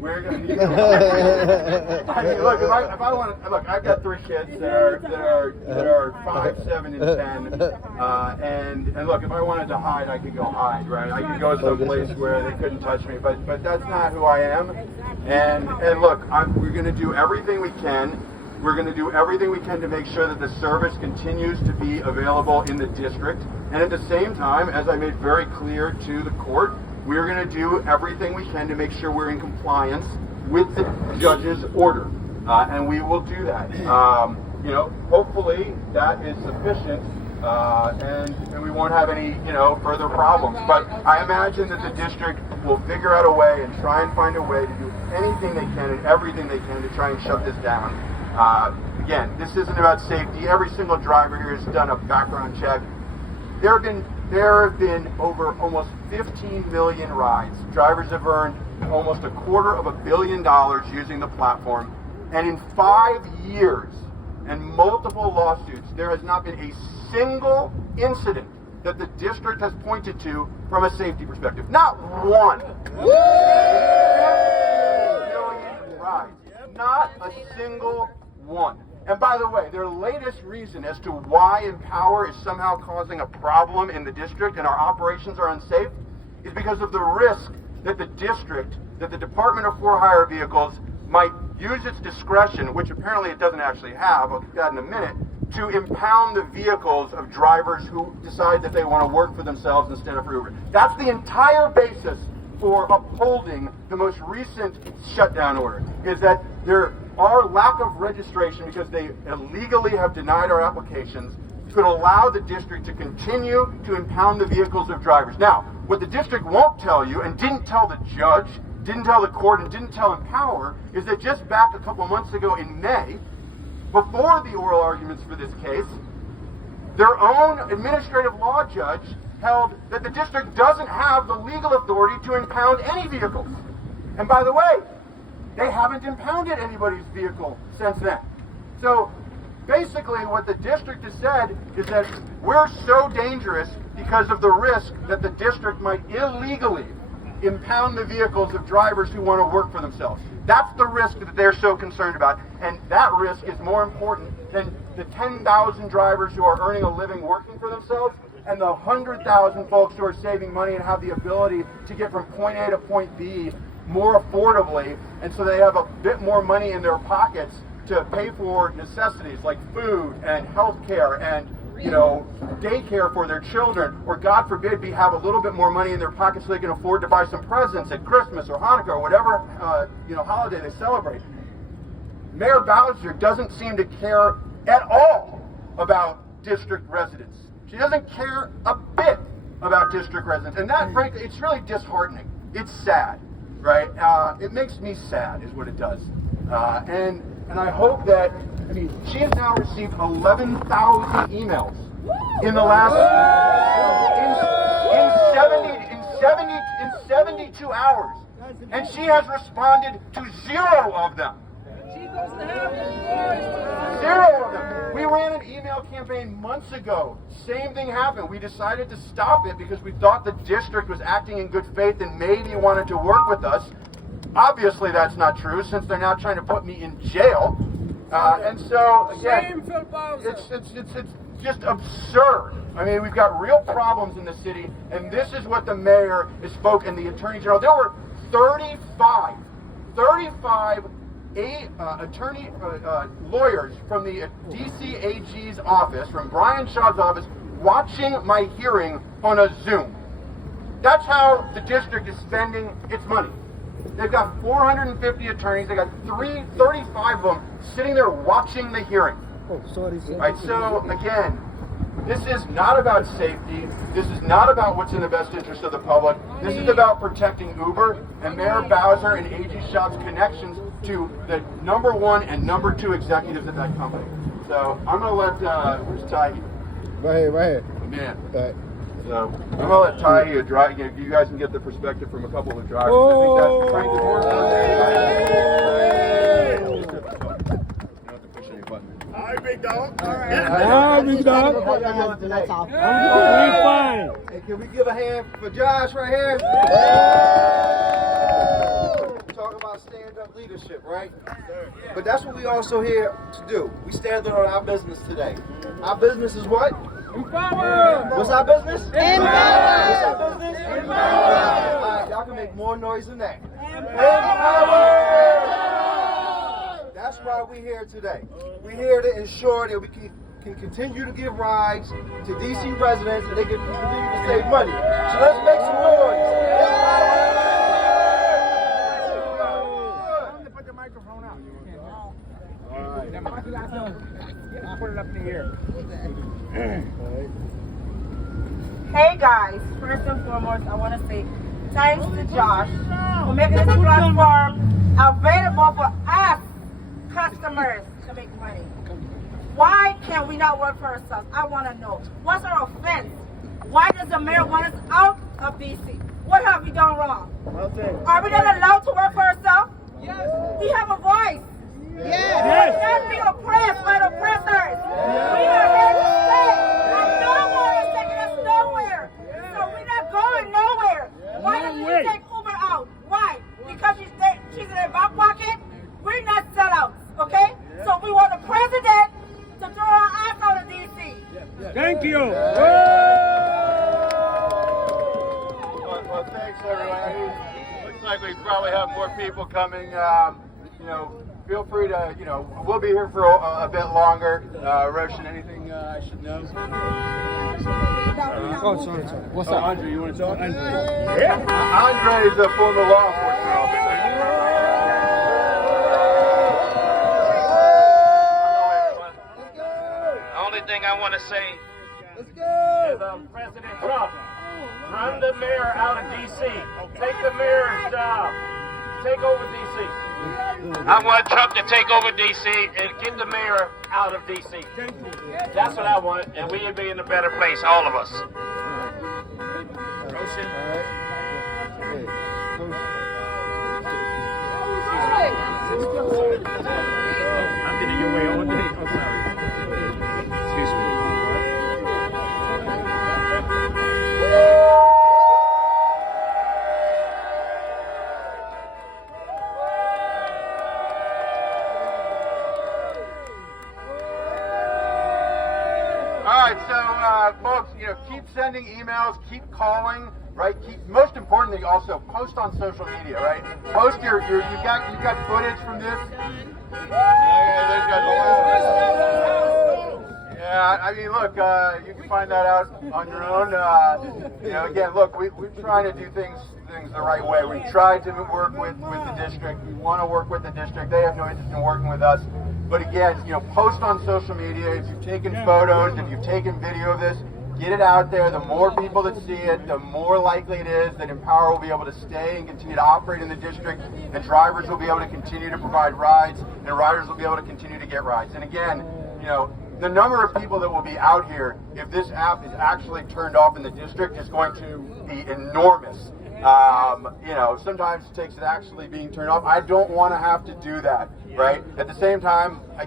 We're gonna. I mean, look, if I want to look, I've got 3 kids that are 5, 7, and 10, and look, if I wanted to hide, I could go hide, right? I could go someplace where they couldn't touch me, but that's not who I am. And look, we're gonna do everything we can. We're going to do everything we can to make sure that the service continues to be available in the district. And at the same time, as I made very clear to the court, we're going to do everything we can to make sure we're in compliance with the judge's order. And we will do that. You know, hopefully that is sufficient, and we won't have any, you know, further problems. But I imagine that the district will figure out a way and try and find a way to do anything they can and everything they can to try and shut this down. Again, this isn't about safety. Every single driver here has done a background check. There have been over almost 15 million rides. Drivers have earned almost $250 million using the platform. And in 5 years and multiple lawsuits, there has not been a single incident that the district has pointed to from a safety perspective. Not one. 15 million rides. Not a single one. And by the way, their latest reason as to why Empower is somehow causing a problem in the district and our operations are unsafe is because of the risk that the district, that the Department of For-Hire Vehicles might use its discretion, which apparently it doesn't actually have, I'll get that in a minute, to impound the vehicles of drivers who decide that they want to work for themselves instead of for Uber. That's the entire basis for upholding the most recent shutdown order, is that our lack of registration, because they illegally have denied our applications, could allow the district to continue to impound the vehicles of drivers. Now, what the district won't tell you, and didn't tell the judge, didn't tell the court, and didn't tell Empower, is that just back a couple months ago in May, before the oral arguments for this case, their own administrative law judge held that the district doesn't have the legal authority to impound any vehicles. And by the way, they haven't impounded anybody's vehicle since then. So basically what the district has said is that we're so dangerous because of the risk that the district might illegally impound the vehicles of drivers who want to work for themselves. That's the risk that they're so concerned about, and that risk is more important than the 10,000 drivers who are earning a living working for themselves and the 100,000 folks who are saving money and have the ability to get from point A to point B more affordably, and so they have a bit more money in their pockets to pay for necessities like food and health care and, you know, daycare for their children, or God forbid, have a little bit more money in their pockets so they can afford to buy some presents at Christmas or Hanukkah or whatever holiday they celebrate. Mayor Bowser doesn't seem to care at all about district residents. She doesn't care a bit about district residents, and that, frankly, it's really disheartening. It's sad, right? It makes me sad, is what it does. And I hope that, I mean, she has now received 11,000 emails in the last, in 72 hours. And she has responded to 0 of them. She doesn't have 0 of them. We ran an email campaign months ago. Same thing happened. We decided to stop it because we thought the district was acting in good faith and maybe wanted to work with us. Obviously, that's not true, since they're now trying to put me in jail. And so, again, it's just absurd. I mean, we've got real problems in the city, and this is what the mayor has spoken, and the attorney general. There were 35 lawyers from the DC AG's office, from Brian Shaw's office, watching my hearing on a Zoom. That's how the district is spending its money. They've got 450 attorneys. They got 35 of them sitting there watching the hearing. Oh, sorry. Right. So again, this is not about safety. This is not about what's in the best interest of the public. This is about protecting Uber and Mayor Bowser and AG Shop's connections to the #1 and #2 executives at that company. So I'm gonna let where's Tihee? Right here. Man. Right. So I'm gonna let Tihee drive. You guys can get the perspective from a couple of drivers. Oh. I think that's frankly more Hi, big dog. All right. Hi, big dog. How y'all doing today? I'm doing fine. Hey, can we give a hand for Josh right here? So about stand-up leadership, right? But that's what we also here to do. We stand on our business today. Our business is what? Empower! What's our business? Empower! What's our business? Empower! All right, y'all can make more noise than that. Empower! That's why we're here today. We're here to ensure that we can continue to give rides to DC residents and they can continue to save money. So let's make some noise. Put the microphone out. All right. Put it up in the air. Hey guys, first and foremost, I want to say thanks to Josh for making this platform available for us customers to make money. Why can't we not work for ourselves? I want to know. What's our offense? Why does the mayor want us out of DC? What have we done wrong? Are we not allowed to work for ourselves? Yes. We have a voice. Yes. We cannot be oppressed by the oppressors. We are here to stay. And no one is taking us nowhere. So we're not going nowhere. Why does she take Uber out? Why? Because she's in her back pocket? We're not sellouts, okay? So we want the president to throw our ass out of DC. Thank you. Well, thanks everyone. Looks like we probably have more people coming. Feel free to, we'll be here for a bit longer. Roshan, anything I should know? Sorry. What's up, Andre? You want to talk? Yeah. Andre is a former law enforcement officer. The only thing I want to say is President Trump, run the mayor out of D.C. Take the mayor's job. Take over D.C. I want Trump to take over D.C. and get the mayor out of D.C. That's what I want, and we'll be in a better place, all of us. Roshan. I'm getting your way all day. Oh, sorry. Excuse me. All right, so folks, keep sending emails, keep calling, right? Most importantly, also post on social media, right? Post you've got footage from this. Yeah, I mean, look, you can find that out on your own. Again, look, we're trying to do things the right way. We tried to work with the district. We want to work with the district. They have no interest in working with us. But again, post on social media. If you've taken photos, if you've taken video of this, get it out there. The more people that see it, the more likely it is that Empower will be able to stay and continue to operate in the district, and drivers will be able to continue to provide rides, and riders will be able to continue to get rides. And again, the number of people that will be out here if this app is actually turned off in the district is going to be enormous. Sometimes it takes it actually being turned off. I don't want to have to do that, right? At the same time, I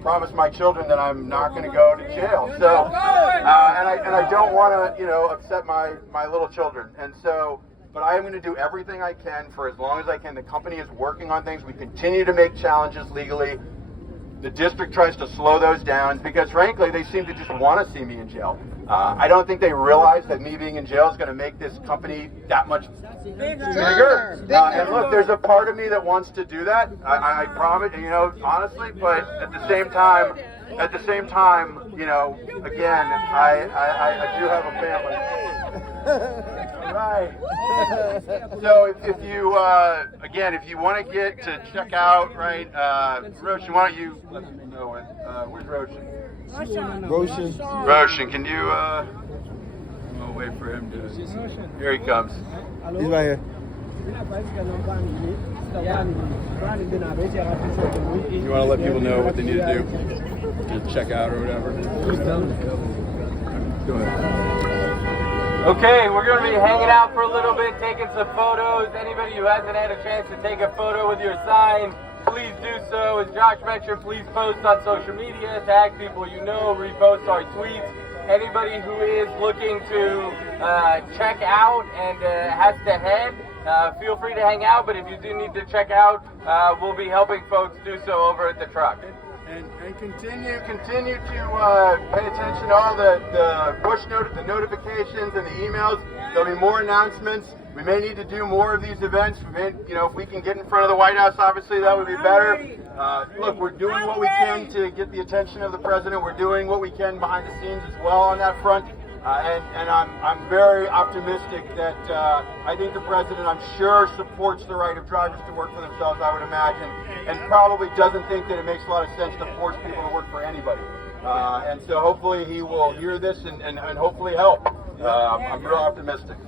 promised my children that I'm not going to go to jail. So, and I don't want to, upset my little children. And so, but I am going to do everything I can for as long as I can. The company is working on things. We continue to make challenges legally. The district tries to slow those down because, frankly, they seem to just want to see me in jail. I don't think they realize that me being in jail is going to make this company that much bigger. And look, there's a part of me that wants to do that. I promise, honestly. But at the same time, again, I do have a family. Right. So if you if you want to get to check out, right, Roshan, why don't you let me know it? Where's Roshan? Roshan, can you I'll wait for him to. Here he comes. He's right here. You want to let people know what they need to do to check out or whatever? Go ahead. Okay, we're going to be hanging out for a little bit, taking some photos. Anybody who hasn't had a chance to take a photo with your sign, please do so. As Josh mentioned, please post on social media, tag people you know, repost our tweets. Anybody who is looking to check out and has to head, feel free to hang out, but if you do need to check out, we'll be helping folks do so over at the truck. And continue to pay attention to all the the notifications and the emails. There'll be more announcements. We may need to do more of these events. We may, if we can get in front of the White House, obviously that would be better. Look, we're doing what we can to get the attention of the president. We're doing what we can behind the scenes as well on that front. And I'm very optimistic that I think the president, I'm sure, supports the right of drivers to work for themselves, I would imagine, and probably doesn't think that it makes a lot of sense to force people to work for anybody. And so hopefully he will hear this and hopefully help. I'm real optimistic.